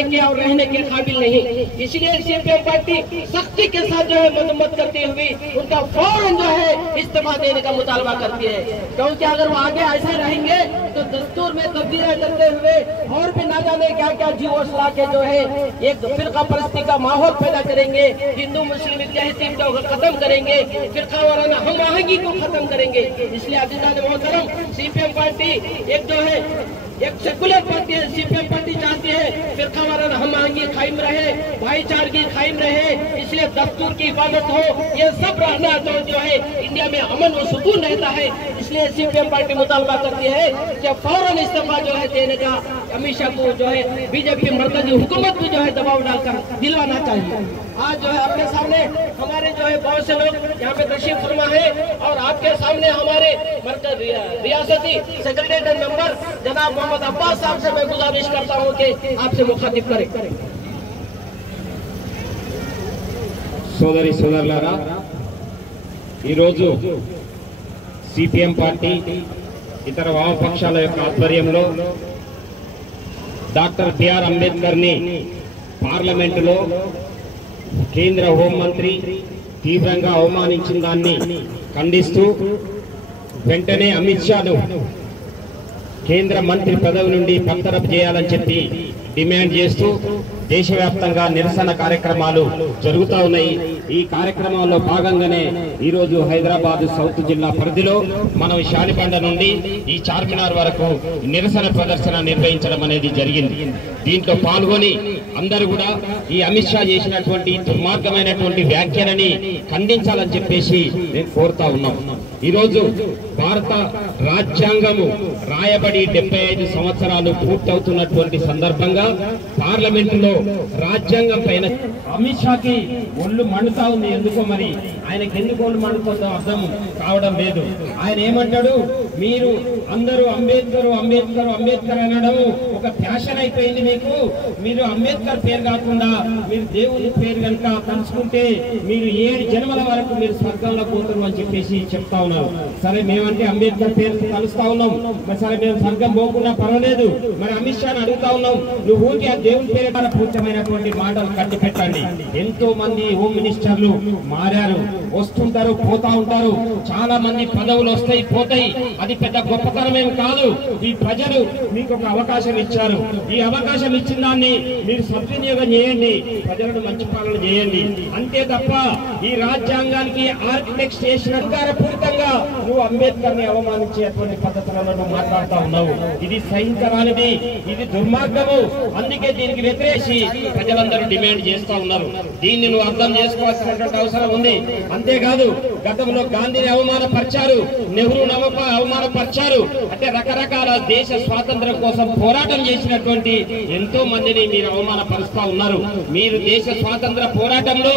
करने के और रहने के काबिल नहीं। इसलिए सीपीएम पार्टी सख्ती के साथ जो है मजम्मत करती हुई उनका फौरन जो है इस्तीफा देने का मुतालबा करती है, क्योंकि अगर वो आगे ऐसे रहेंगे तो दस्तूर में तब्दीलियां करते हुए और भी ना जाने क्या क्या जीवोसला के जो है एक फिरका परस्ती का माहौल पैदा करेंगे, हिंदू मुस्लिम इत्तेहाद को खत्म करेंगे, फिरका वाराना हम आहंगी को खत्म करेंगे। इसलिए अजीज़ान मोहतरम, सीपीएम पार्टी एक जो है एक सेकुलर पार्टी है। सीपीएम पार्टी चाहती है फिरका वाराना हम आहंगी कायम रहे, भाईचारगी कायम रहे, इसलिए दस्तूर की हिफाजत हो, ये सब रहना तो जो है इंडिया में अमन व सुकून रहता है। इसलिए सीपीएम पार्टी मुतालबा करती है कि फौरन इस्तीफा जो है देने का अमित शाह को जो है बीजेपी मरकजी हुकूमत भी जो है दबाव डालकर दिलवाना चाहिए। आज जो है आपके सामने हमारे जो है बहुत से लोग यहाँ पे तशरीफ फरमा है और आपके सामने हमारे रियासती सेक्रेटरी मेंबर जनाब मोहम्मद अब्बास साहब से मैं गुजारिश करता हूँ कि आपसे मुखातिब करें। సోదరి సోదరులారా, ఈరోజు సిపిఎం పార్టీ ఇతర వామపక్షాల యొక్క ఆధ్వర్యంలో డాక్టర్ బిఆర్ అంబేద్కర్ ని పార్లమెంటులో కేంద్ర హోంమంత్రి తీవ్రంగా అవమానించిన దాన్ని ఖండిస్తూ వెంటనే అమిత్ షాను కేంద్ర మంత్రి పదవి నుండి బర్తరఫ్ చేయాలని చెప్పి డిమాండ్ చేస్తూ దేశవ్యాప్తంగా నిరసన కార్యక్రమాలు జరుగుతూ ఉన్నాయి। ఈ కార్యక్రమంలో భాగంగానే ఈ రోజు హైదరాబాద్ సౌత్ జిల్లా పరిధిలో మనం శాలిబండ నుండి ఈ చార్మినార్ వరకు నిరసన ప్రదర్శన నిర్వహించడం అనేది జరిగింది। దీంట్లో పాల్గొని అందరూ కూడా ఈ అమిత్ షా చేసినటువంటి దుర్మార్గమైనటువంటి వ్యాఖ్యలని ఖండించాలని చెప్పేసి నేను కోరుతా ఉన్నాం। ఈ రోజు భారత రాజ్యాంగము రాయబడి 75 సంవత్సరాలు పూర్తవుతున్నటువంటి సందర్భంగా పార్లమెంటులో రాజ్యాంగం పైన అమిత్ షాకి ఒళ్ళు మండుతా ఉంది। ఎందుకో మరి ఆయనకి ఎందుకు ఒళ్ళు మండుతుందో అర్థం కావడం లేదు। ఆయన ఏమంటాడు, మీరు అందరూ అంబేద్కర్ అంబేద్కర్ అంబేద్కర్ అనడం ఒక ఫ్యాషన్ అయిపోయింది మీకు, మీరు అంబేద్కర్ పేరు కాకుండా మీరు దేవుని పేరు కనుక తలుచుకుంటే మీరు 7 జన్మల వరకు మీరు స్వర్గంలో పోతారు అని చెప్పేసి చెప్తా ఉన్నారు। సరే, మేమంటే అంబేద్కర్ పేరు కలుస్తా ఉన్నాం, మరి సరే మేము స్వర్గం పోకుండా పర్వాలేదు, మరి అమిత్ షాని అడుగుతా ఉన్నాం, నువ్వు ఊరికి ఆ దేవుని పేరు పూర్తమైనటువంటి మాటలు కట్టి పెట్టండి। ఎంతో మంది హోమ్ మినిస్టర్లు మారారు, వస్తుంటారు పోతా ఉంటారు, చాలా మంది పదవులు వస్తాయి పోతాయి, అది పెద్ద గొప్పతనమేం కాదు। ఈ ప్రజలు మీకు ఒక అవకాశం ఇచ్చారు, ఈ అవకాశం ఇచ్చిన దాన్ని మీరు సద్వినియోగం చేయండి, ప్రజలను మంచి పాలన చేయండి, అంతే తప్ప ఈ రాజ్యాంగానికి ఆర్కిటెక్ట్ చేసిన అధికారపూరితంగా నువ్వు అంబేద్కర్ ని అవమానించేటువంటి పద్ధతులను నువ్వు మాట్లాడుతా ఉన్నావు। ఇది సహించరానిది, ఇది దుర్మార్గము। అందుకే దీనికి వ్యతిరేసి ప్రజలందరూ డిమాండ్ చేస్తా ఉన్నారు। దీన్ని నువ్వు అర్థం చేసుకోవాల్సినటువంటి అవసరం ఉంది। అంతేకాదు, గతంలో గాంధీని అవమానపరిచారు, నెహ్రూను అవమానపరిచారు, అంటే రకరకాల దేశ స్వాతంత్ర్యం కోసం పోరాటం చేసినటువంటి ఎంతో మందిని మీరు అవమానపరుస్తా ఉన్నారు। మీరు దేశ స్వాతంత్ర పోరాటంలో